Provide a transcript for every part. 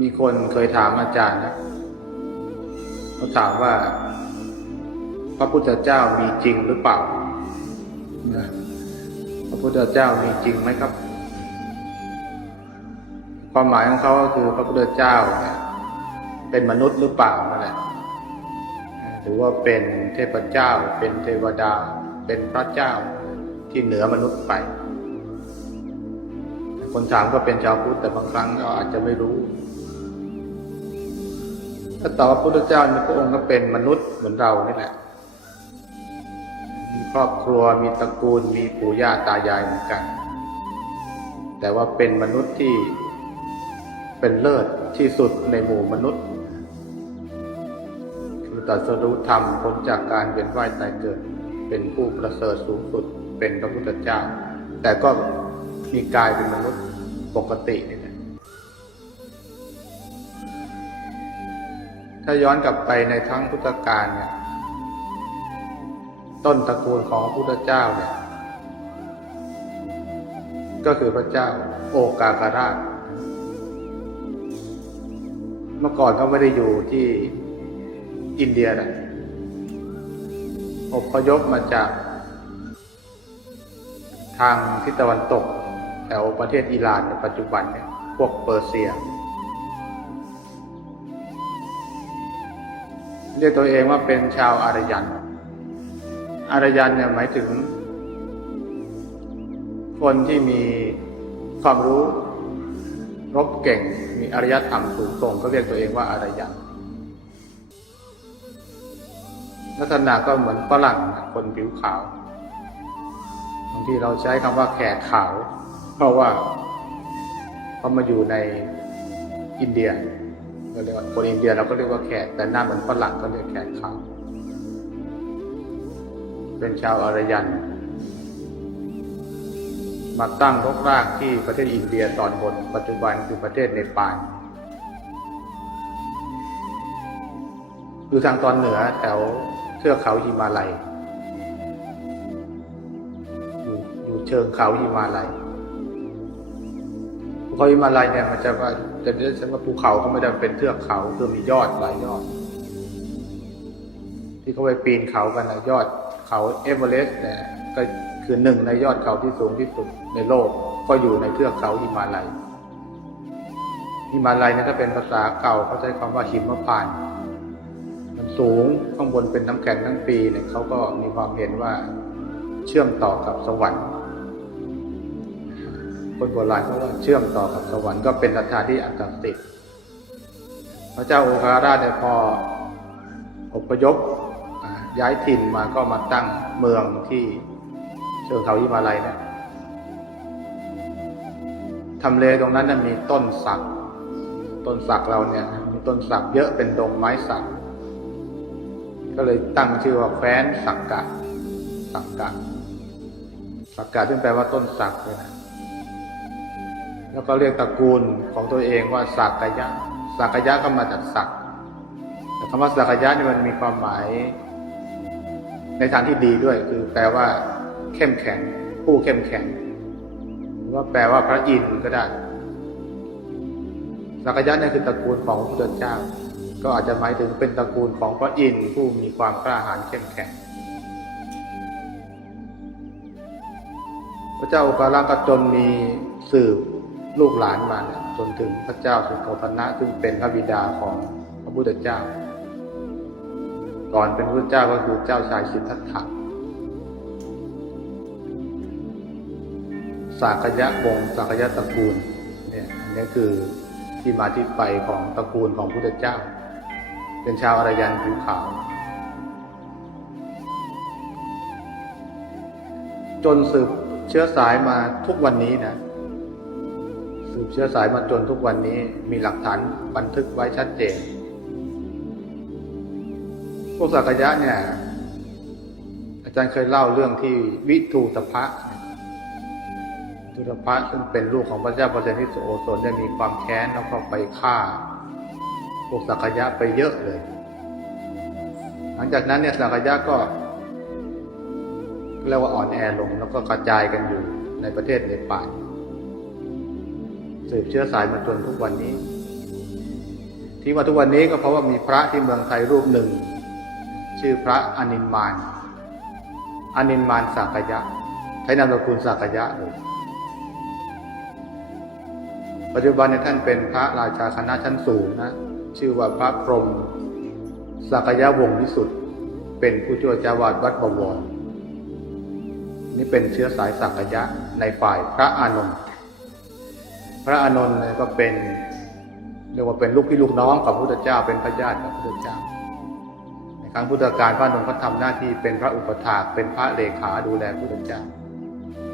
มีคนเคยถามอาจารย์นะเขาถามว่า พระพุทธเจ้ามีจริงหรือเปล่านะพระพุทธเจ้ามีจริงไหมครับ ความหมายของเขาก็คือพระพุทธเจ้าเนี่ยเป็นมนุษย์หรือเปล่านั่นแหละหรือว่าเป็นเทพเจ้า เป็นเทวดา เป็นพระเจ้าที่เหนือมนุษย์ไปคนถามก็เป็นชาวพุทธแต่บางครั้งก็อาจจะไม่รู้ ถ้าตอบว่าพุทธเจ้าเนี่ยพระองค์ก็เป็นมนุษย์เหมือนเรานี่แหละ มีครอบครัวมีตระกูลมีปู่ย่าตายายเหมือนกัน แต่ว่าเป็นมนุษย์ที่เป็นเลิศที่สุดในหมู่มนุษย์คือตรัสรู้ธรรมพ้นจากการเวียนว่ายตายเกิด เป็นผู้ประเสริฐสูงสุดเป็นพระพุทธเจ้า แต่ก็มีกายเป็นมนุษย์ปกตินี่แถ้าย้อนกลับไปในทั้งพุทธกาลเนี่ยต้นตระกูลของพระพุทธเจ้าเนี่ยก็คือพระเจ้าโอกาการาช เมื่อก่อนเขาไม่ได้อยู่ที่อินเดียนะอพยพมาจาก ทางทิศตะวันตกแถวประเทศอิหร่านในปัจจุบันเนี่ยพวกเปอร์เซีย เรียกตัวเองว่าเป็นชาวอารยัน อารยันเนี่ยหมายถึง คนที่มีความรู้รบเก่ง มีอารยธรรมสูงส่งก็เรียกตัวเองว่าอารยันลักษณะก็เหมือนฝรั่งคนผิวขาวบางทีเราใช้คำว่าแขกขาว เพราะว่าเขามาอยู่ในอินเดีย ก็เรียกว่าคนอินเดียเราก็เรียกว่าแขกแต่หน้าเหมือนฝรั่งก็เรียกแขกขาวเป็นชาวอารยัน มาตั้งรกรากที่ประเทศอินเดียตอนบน ปัจจุบันคือประเทศเนปาลอยู่ทางตอนเหนือแถวเทือกเขาหิมาลัยอยู่อยู่เชิงเขาหิมาลัยเขาหิมาลัยเนี่ยมันจะว่า จะเรียกว่าภูเขาเขาไม่ได้เป็นเทือกเขาคือมียอดหลายยอด ที่เขาไปปีนเขากันนะยอดเขาเอเวอเรสต์เนี่ยก็คือหนึ่งในยอดเขาที่สูงที่สุดในโลก ก็อยู่ในเทือกเขาหิมาลัยหิมาลัยเนี่ยถ้าเป็นภาษาเก่าเขาใช้คำว่าหิมพานมันสูงข้างบนเป็นน้ำแข็งทั้งปีเนี่ยเขาก็มีความเห็นว่าเชื่อมต่อกับสวรรค์ คนโบราณเขาว่าเชื่อมต่อกับสวรรค์ก็เป็นสถาที่อันศักดิ์สิทธิ์พระเจ้าโอคาราชเนี่ยพออพยพย้ายถิ่นมาก็มาตั้งเมืองที่เชิงเขาหิมาลัยเนี่ยทำเลตรงนั้นนะมีต้นสัก ต้นสักเราเนี่ยมีต้นสักเยอะเป็นดงไม้สัก ก็เลยตั้งชื่อว่าแคว้นสักกะ สักกะ สักกะซึ่งแปลว่าต้นสักเลยนะ แล้วก็เรียกตระกูลของตัวเองว่าสักกยะสักยะก็มาจากสักแต่คำว่าสักยะนี่มันมีความหมาย ในทางที่ดีด้วย คือแปลว่า เข้มแข็ง ผู้เข้มแข็งหรือว่าแปลว่าพระอินทร์ก็ได้สักยะนี่คือตระกูลของพระพุทธเจ้า ก็อาจจะหมายถึงเป็นตระกูลของพระอินทร์ผู้มีความกล้าหาญเข้มแข็งพระเจ้าอุปาราชก็จนมีสืบ ลูกหลานมาเนี่ยจนถึงพระเจ้าสุโธทนะซึ่งเป็นพระบิดาของพระพุทธเจ้า ก่อนเป็นพระพุทธเจ้าก็คือเจ้าชายสิทธัตถะสากยะวงศ์สากยะตระกูลเนี่ยอันนี้คือที่มาที่ไปของตระกูลของพระพุทธเจ้า เป็นชาวอารยันผิวขาวจนสืบเชื้อสายมาทุกวันนี้นะ สืบเชื้อสายมาจนทุกวันนี้มีหลักฐานบันทึกไว้ชัดเจน พวกสักยะเนี่ย อาจารย์เคยเล่าเรื่องที่วิทูตพะทูตพะซึ่งเป็นลูกของพระเจ้าประเสนิโสโอสนได้มีความแค้นแล้วก็ไปฆ่า พวกสักยะไปเยอะเลย หลังจากนั้นเนี่ยสักยะก็เรียกว่าอ่อนแอลงแล้วก็กระจายกันอยู่ในประเทศเนปาล สืบเชื้อสายมาจนทุกวันนี้ ที่มาทุกวันนี้ก็เพราะว่ามีพระที่เมืองไทยรูปหนึ่ง ชื่อพระอนินมานอนินมานสักยะ ใช้นามสกุลสักยะเลยปัจจุบันเนี่ยท่านเป็นพระราชาคณะชั้นสูงนะชื่อว่าพระพรหมสักยะวงศ์วิสุทธ์เป็นผู้ช่วยเจ้าวาดวัดบวรนี่เป็นเชื้อสายสักยะในฝ่ายพระอานนท์ พระอานนท์เนี่ยก็เป็นเรียกว่าเป็นลูกพี่ลูกน้องกับพระพุทธเจ้าเป็นพระญาติกับพระพุทธเจ้า ในครั้งพุทธกาลพระอานนท์ก็ทำหน้าที่เป็นพระอุปถากเป็นพระเลขาดูแลพระพุทธเจ้า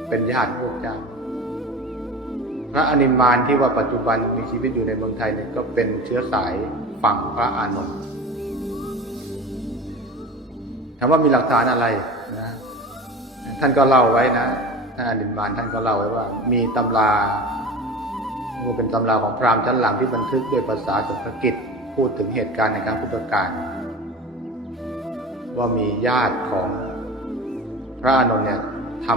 เป็นญาติพระพุทธเจ้า พระอนิมมานที่ว่าปัจจุบันมีชีวิตอยู่ในเมืองไทยเนี่ยก็เป็นเชื้อสายฝั่งพระอานนท์ถามว่ามีหลักฐานอะไรนะท่านก็เล่าไว้นะท่านอนิมานท่านก็เล่าไว้ว่า มีตำรา ว่าเป็นตำราของพราหมณ์ชั้นหลังที่บันทึกด้วยภาษาสันสกฤตพูดถึงเหตุการณ์ในครั้งพุทธกาลว่ามีญาติของพระอานนท์เนี่ยท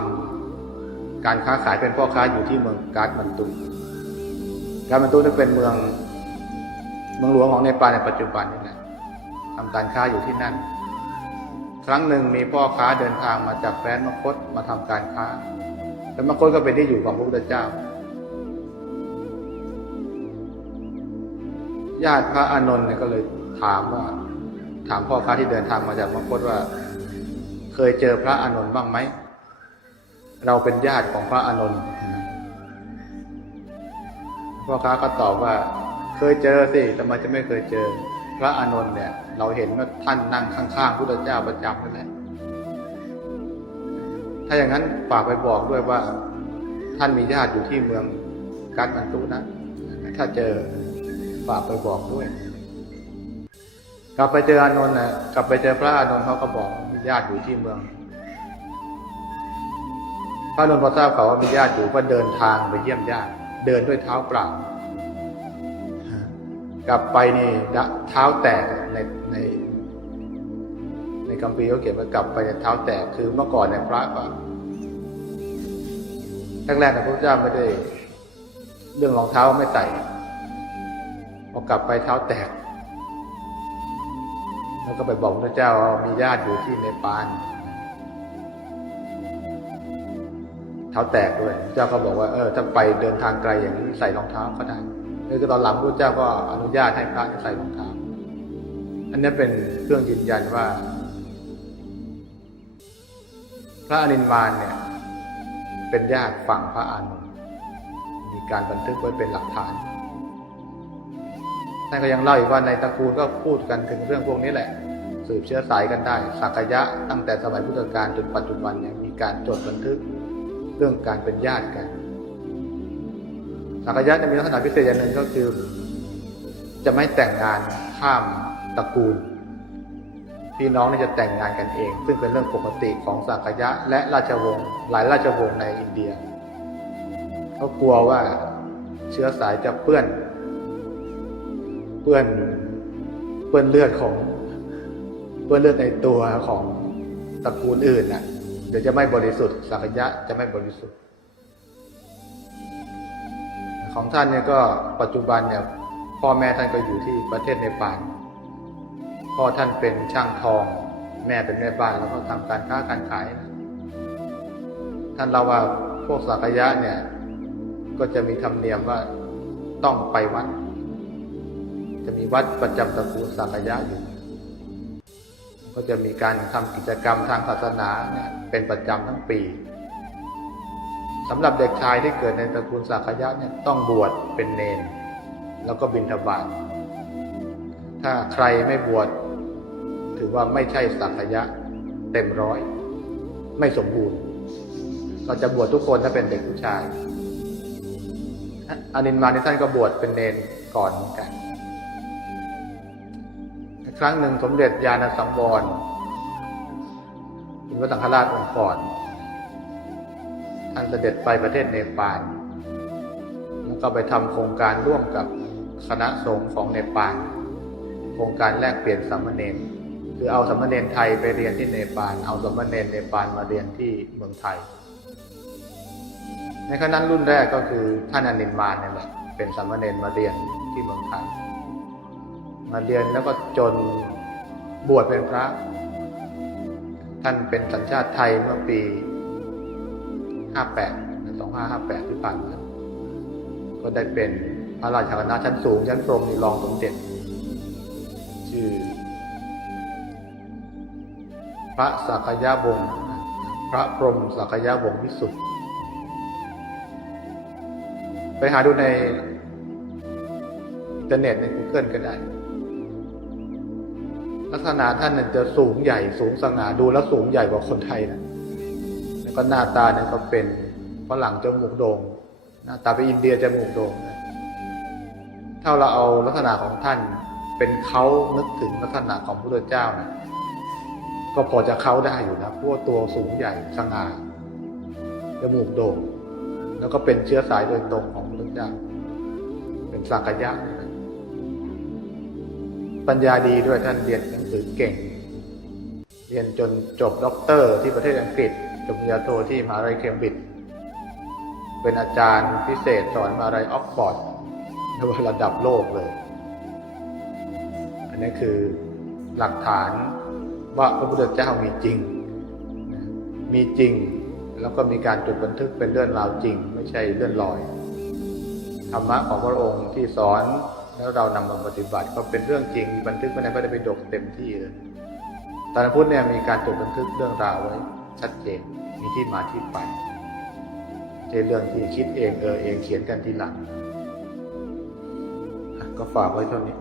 ำการค้าขายเป็นพ่อค้าอยู่ที่เมืองกาดมันตุกาดมันตุนี่เป็นเมืองเมืองหลวงของเนปาลในปัจจุบันนี่แหละทำการค้าอยู่ที่นั่น ครั้งหนึ่งมีพ่อค้าเดินทางมาจากแคว้นมคตมาทำการค้า แล้วมคตก็เป็นที่อยู่ของพระพุทธเจ้า ญาติพระอานนท์เนี่ยก็เลยถามว่า ถามพ่อค้าที่เดินทางมาจากมคตว่า เคยเจอพระอานนท์บ้างไหมเราเป็นญาติของพระอานนท์พ่อค้าก็ตอบว่า เคยเจอสิทำไมจะไม่เคยเจอ พระอานนท์เนี่ย เราเห็นว่าท่านนั่งข้างๆพุทธเจ้าประจำนั่นแหละถ้าอย่างนั้นฝากไปบอกด้วยว่า ท่านมีญาติอยู่ที่เมืองกัดมันตุนะ ถ้าเจอ ฝากไปบอกด้วย กลับไปเจออานนท์นะกลับไปเจอพระอานนท์เขาก็บอกมีญาติอยู่ที่เมือง พระอานนท์พอทราบเขาว่ามีญาติอยู่ก็เดินทางไปเยี่ยมญาติ เดินด้วยเท้าเปล่ากลับไปนี่เท้าแตกในในในคัมภีร์เขาเขียนว่ากลับไปในเท้าแตกคือเมื่อก่อนเนี่ยพระก็แรกๆนะพระพุทธเจ้าไม่ได้เรื่องรองเท้าไม่ใส่ พอกลับไปเท้าแตก แล้วก็ไปบอกพระเจ้าว่ามีญาติอยู่ที่เนปาลเท้าแตกด้วยพระเจ้าก็บอกว่าเออถ้าไปเดินทางไกลอย่างนี้ใส่รองเท้าก็ได้นี่คือตอนหลังพระเจ้าก็อนุญาตให้พระใส่รองเท้าอันนี้เป็นเครื่องยืนยันว่า พระอนินมานเนี่ย เป็นญาติฝั่งพระอานนท์มีการบันทึกไว้เป็นหลักฐาน ท่านก็ยังเล่าอีกว่าในตระกูลก็พูดกันถึงเรื่องพวกนี้แหละ สืบเชื้อสายกันได้ สักยะตั้งแต่สมัยพุทธกาลจนปัจจุบันเนี่ยมีการจดบันทึกเรื่องการเป็นญาติกัน สักยะจะมีลักษณะพิเศษอย่างหนึ่งก็คือ จะไม่แต่งงานข้ามตระกูลพี่น้องนี่จะแต่งงานกันเอง ซึ่งเป็นเรื่องปกติของสักยะและราชวงศ์หลายราชวงศ์ในอินเดียเขากลัวว่าเชื้อสายจะเปื้อน เปื้อนเปื้อนเลือดของเปื้อนเลือดในตัวของตระกูลอื่นน่ะ เดี๋ยวจะไม่บริสุทธิ์สักยะจะไม่บริสุทธิ์ ของท่านเนี่ยก็ปัจจุบันเนี่ยพ่อแม่ท่านก็อยู่ที่ประเทศเนปาลพ่อท่านเป็นช่างทอง แม่เป็นแม่บ้านแล้วก็ทำการค้าการขายนะท่านเล่าว่าพวกสักยะเนี่ย ก็จะมีธรรมเนียมว่าต้องไปวัด จะมีวัดประจำตระกูลสักยะอยู่ ก็จะมีการทำกิจกรรมทางศาสนาเนี่ยเป็นประจำทั้งปีสำหรับเด็กชายที่เกิดในตระกูลสักยะเนี่ยต้องบวชเป็นเนน แล้วก็บิณฑบาตถ้าใครไม่บวชถือว่าไม่ใช่สักยะเต็มร้อย ไม่สมบูรณ์เราจะบวชทุกคนถ้าเป็นเด็กผู้ชายอานินมาในท่านก็บวชเป็นเนนก่อนเหมือนกัน ครั้งหนึ่งสมเด็จยาณสังวรเป็นพระสังฆราชองค์ก่อนท่านเสด็จไปประเทศเนปาลแล้วก็ไปทำโครงการร่วมกับคณะสงฆ์ของเนปาลโครงการแลกเปลี่ยนสามเณรคือเอาสามเณรไทยไปเรียนที่เนปาลเอาสามเณรเนปาลมาเรียนที่เมืองไทย ในคณะรุ่นแรกก็คือท่านอนินมานเนี่ยแหละเป็นสามเณรมาเรียนที่เมืองไทย มาเรียนแล้วก็จนบวชเป็นพระ ท่านเป็นสัญชาติไทยเมื่อปี 58 2558 ที่ผ่านมาก็ได้เป็นพระราชาคณะชั้นสูง ชั้นพรหมนี่รองสมเด็จ ชื่อ พระสักยะวงศ์พระพรหมสักยะวงศ์วิสุทธิ์ไปหาดูในอินเทอร์เน็ตใน Google ก็ได้ ลักษณะท่านเนี่ยจะสูงใหญ่สูงสง่าดูแล้วสูงใหญ่กว่าคนไทยนะแล้วก็หน้าตาเนี่ยก็เป็นฝรั่งจมูกโด่งหน้าตาเป็นอินเดียจมูกโด่งนะถ้าเราเอาลักษณะของท่านเป็นเขานึกถึงลักษณะของพระพุทธเจ้านะก็พอจะเข้าได้อยู่นะเพราะว่าตัวสูงใหญ่สง่าจมูกโด่งแล้วก็เป็นเชื้อสายโดยตรงของพระพุทธเจ้า เป็นสักยะนะ ปัญญาดีด้วยท่านเรียนหนังสือเก่ง เรียนจนจบด็อกเตอร์ที่ประเทศอังกฤษ จบปริญญาโทที่มหาวิทยาลัยเคมบริดจ์เป็นอาจารย์พิเศษสอนมหาวิทยาลัยออกฟอร์ดระดับโลกเลย อันนี้คือหลักฐานว่าพระพุทธเจ้ามีจริง มีจริง แล้วก็มีการจดบันทึกเป็นเรื่องราวจริง ไม่ใช่เรื่องลอย ธรรมะของพระองค์ที่สอน แล้วเรานำมาปฏิบัติก็เป็นเรื่องจริงมีบันทึกไว้ในพระไตรปิฎกเต็มที่เลยตอนพุทธเนี่ยมีการจดบันทึกเรื่องราวไว้ ชัดเจนมีที่มาที่ไปใช่เรื่องที่คิดเองเออเองเขียนกันทีหลังก็ฝากไว้เท่านี้